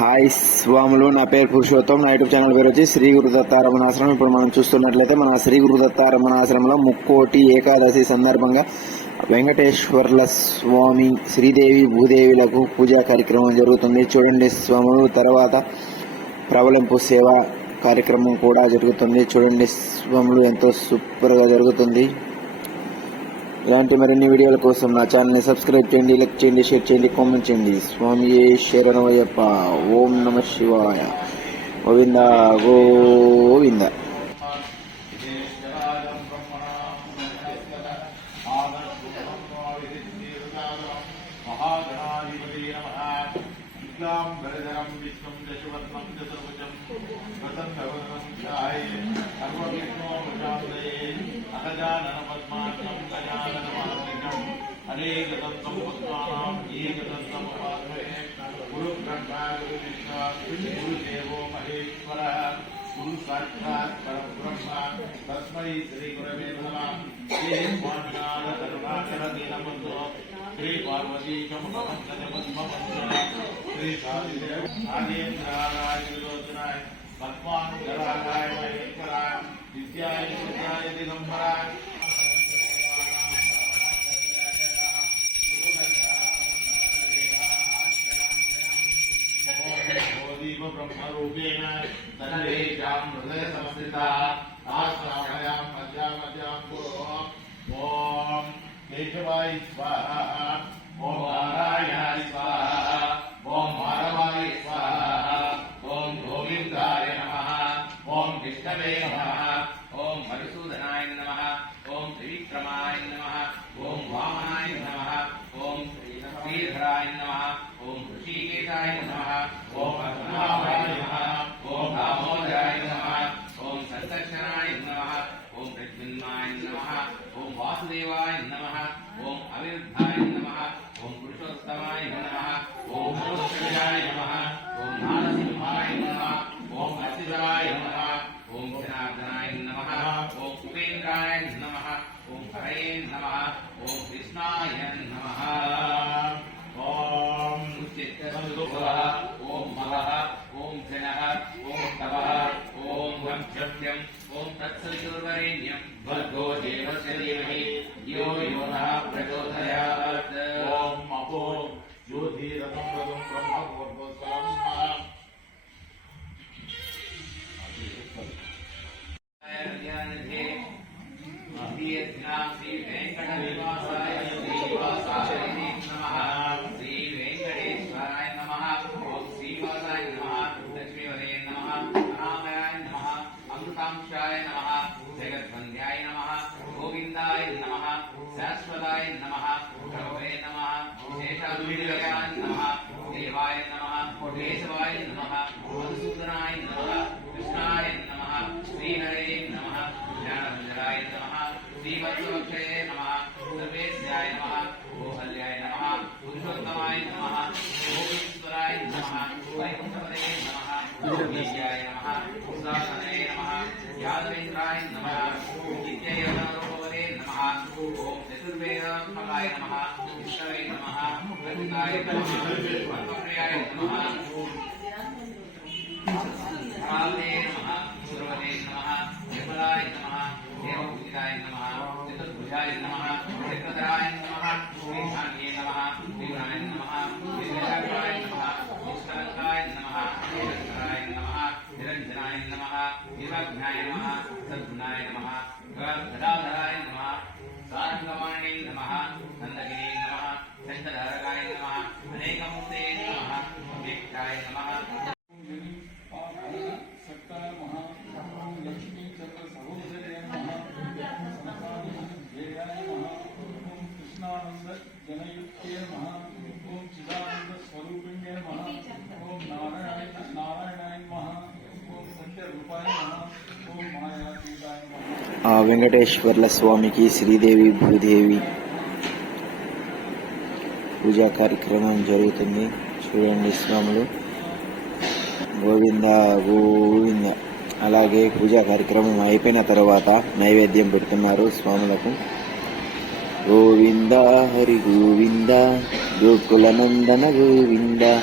Hi స్వాములు, నా పేరు పురుషోత్తం. నా యూట్యూబ్ ఛానల్ పేరు వచ్చి శ్రీ గురు దత్తారమణాశ్రమం. ఇప్పుడు మనం చూస్తున్నట్లయితే మన శ్రీ గురు దత్తారమణాశ్రమంలో ముక్కోటి ఏకాదశి సందర్భంగా వెంకటేశ్వర్ల స్వామి, శ్రీదేవి, భూదేవిలకు పూజా కార్యక్రమం జరుగుతుంది. చూడండి స్వాములు. తర్వాత ప్రబలింపు సేవ కార్యక్రమం కూడా జరుగుతుంది. చూడండి స్వాములు, ఎంతో సూపర్గా జరుగుతుంది. ఇలాంటి మరిన్ని వీడియోల కోసం నా ఛానల్ని సబ్స్క్రైబ్ చేయండి, లైక్ చేయండి, షేర్ చేయండి, కామెంట్ చేయండి. స్వామి శరణమయ్యప్ప. ఓం నమ శివాయ. గోవింద గోవింద. गुरुदेवो महेश्वरः गुरु साक्षात् परब्रह्म तस्मै श्री गुरवे नमः. श्री स्वामिनाथ करुणाकर दीनबन्धो श्री पार्वतीशं पद्मपद्मवंशः श्री सादिदेव आदिन्द्राय विलोचनाय पद्मानुधराय महेश्वराय विद्याय विद्याय दिगम्बराय ब्रह्मरूपेण सर्वेषां हृदय संस्थिताः आस्वामयां मध्यामध्यां गुरो. ॐ केशवाय स्वाहा, ॐ नारायणाय स्वाहा, ॐ माधवाय स्वाहा, ॐ गोविन्दाय नमः, ॐ विष्णवे नमः, ॐ मधुसूदनाय नमः, ॐ त्रिविक्रमाय नमः, ॐ वामनाय नमः, ॐ श्रीधराय नमः, ॐ ऋषिकेशाय नमः, ॐ पद्मनाभाय नमः, ॐ दामोदराय नमः, ॐ सत्तक्षराय नमः, ॐ प्रद्युम्नाय नमः, ॐ वासुदेवाय नमः, ॐ अविरुद्धाय नमः, ॐ पुरुषोत्तमाय नमः, ॐ मोक्षजाय नमः, ॐ नारसिंहाय नमः, ॐ असिराय नमः, ॐ जनार्दनाय नमः, ॐ उपेन्द्राय नमः, ॐ हरये नमः, ॐ कृष्णाय नमः. ओम महः, ओम जनः, ओम तपः, ओम वंशव्यम्, ओम तत्सवितुर्वरेण्यं भर्गो देवस्य धीमहि यो यो नः प्रचोदयात्. ओम अपो ज्योतिरतं रतं ब्रह्मभूर्भुवस्वरम्. श्री वेंकटनिवासाय श्रीनिवासाय नमः. श्री वेंकटेश्वराय नमः. ओम श्रीनिवासाय नमः. लक्ष्मीवरे नमः. रामाय नमः. अमृतांशाय नमः. जगद्वन्द्याय नमः. गोविन्दाय नमः. शाश्वताय नमः. प्रभवे नमः. शेषाद्वैताय नमः. देवाय नमः. केशवाय नमः. मधुसूदनाय नमः. कृष्णाय नमः. श्रीहरे नमः. ज्ञानभञ्जनाय नमः. श्रीवत्सवक्षये नमः. सर्वेश्याय नमः. गोहल्याय नमः. पुरुषोत्तमाय नमः. गोविन्दराय नमः. वैकुण्ठपदये नमः. गोविन्द्याय नमः. उषासने नमः. यादवेन्द्राय नमः. नित्ययोगनरूपवदे नमः. ओम चतुर्वेदात्मकाय नमः. विष्णवे नमः. प्रकृताय नमः. ब्रह्मप्रियाय नमः. काले नमः. सुरवदे नमः. निर्मलाय नमः. देवपूजिताय नमः. चतुर्भुजाय नमः. चक्रधराय नमः. ईशान्ये नमः. विघ्नाय नमः. विघ्नशाखाय नमः. निष्कलङ्काय नमः. निरञ्जनाय नमः. निरञ्जनाय नमः. निर्वघ्नाय नमः. सद्गुणाय नमः. गदाधराय नमः. सारङ्गमाणे नमः. नन्दगिने नमः. शङ्खधारकाय नमः. अनेकमूर्ते नमः. अव्यक्ताय नमः. जनयुक्ते नमः. ओम चिदानंद स्वरूपिणे नमः. ओम नारायणाय नमः. ओम सत्य रूपाय नमः. ओम मायातीताय नमः. ఆ వెంకటేశ్వర్ల స్వామికి, శ్రీదేవి, భూదేవి పూజా కార్యక్రమం జరుగుతుంది. చూడండి స్వాములు. గోవింద గోవింద. అలాగే పూజా కార్యక్రమం అయిపోయిన తర్వాత నైవేద్యం పెడుతున్నారు స్వాములకు. గోవింద హరి గోవింద గోకుల నందన గోవింద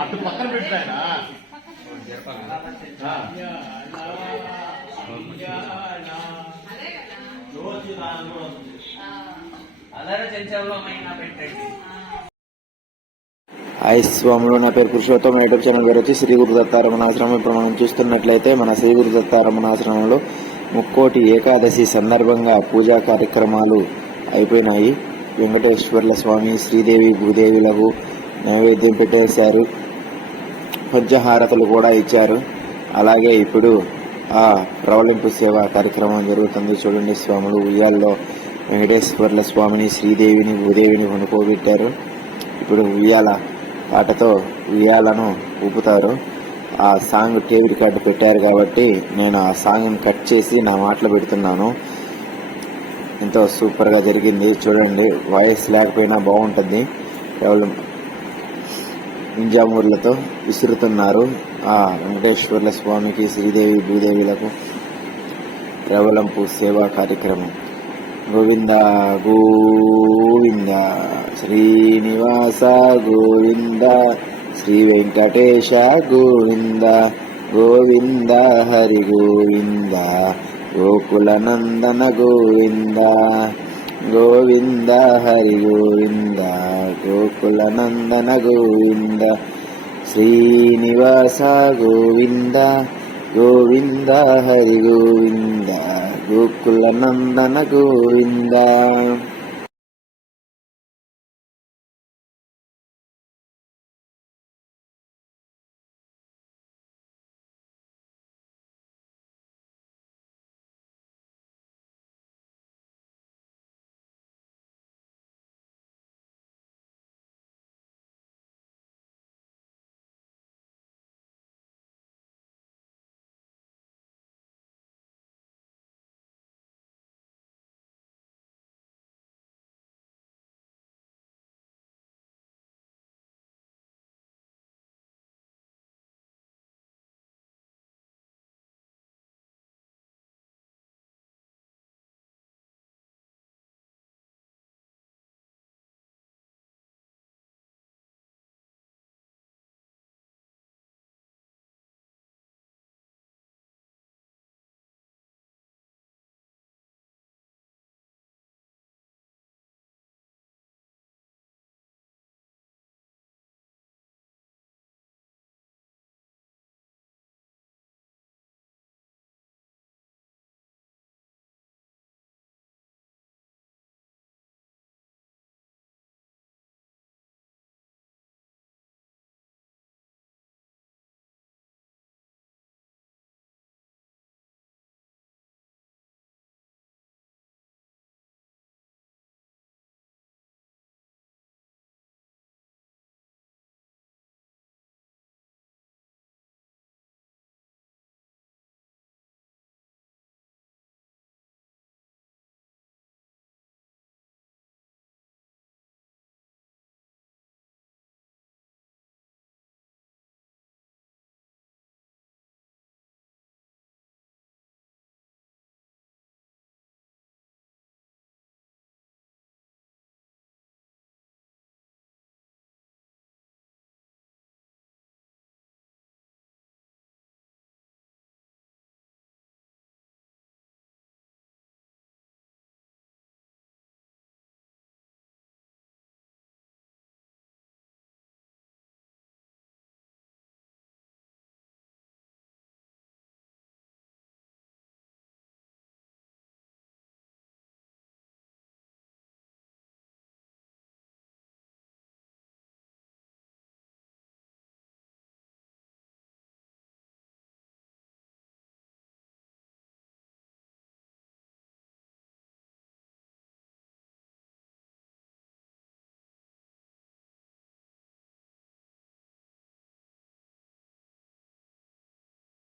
అటు పక్కన పెట్టాయన అదర చెంచవమైన పెట్టండి. హాయ్ స్వాములు, నా పేరు పురుషోత్తం. యూట్యూబ్ ఛానల్ పేరు వచ్చి శ్రీ గురు దత్తారమణాశ్రమం. ఇప్పుడు మనం చూస్తున్నట్లయితే మన శ్రీ గురు దత్తారమణాశ్రమంలో ముక్కోటి ఏకాదశి సందర్భంగా పూజా కార్యక్రమాలు అయిపోయినాయి. వెంకటేశ్వర్ల స్వామి, శ్రీదేవి, భూదేవులకు నైవేద్యం పెట్టేశారు. పంచహారతలు కూడా ఇచ్చారు. అలాగే ఇప్పుడు ఆ ప్రవలింపు సేవ కార్యక్రమం జరుగుతుంది. చూడండి స్వాములు ఉయ్యాల్లో వెంకటేశ్వర్ల స్వామిని, శ్రీదేవిని, భూదేవిని కొనుక్కోబెట్టారు. ఇప్పుడు ఉయ్యాల పాటతో ఉయ్యాలను ఊపుతారు. ఆ సాంగ్ టేప్ రికార్డు పెట్టారు కాబట్టి నేను ఆ సాంగ్ని కట్ చేసి నా మాటలు పెడుతున్నాను. ఎంతో సూపర్గా జరిగింది. చూడండి, వాయిస్ లేకపోయినా బాగుంటుంది. కేవలం ఇంజామూర్లతో విసురుతున్నారు. ఆ వెంకటేశ్వర్ల స్వామికి, శ్రీదేవి, భూదేవులకు ప్రవలంపు సేవా కార్యక్రమం. గోవింద గోవింద శ్రీనివాస గోవింద, శ్రీ వెంకటేశ గోవింద, గోవింద హరి గోవింద, గోకుల నందన గోవింద, గోవింద హరి గోవింద, గోకుల నందన గోవింద, శ్రీనివాస గోవింద, గోవింద హరి గోవింద, గోకుల నందన గోవింద.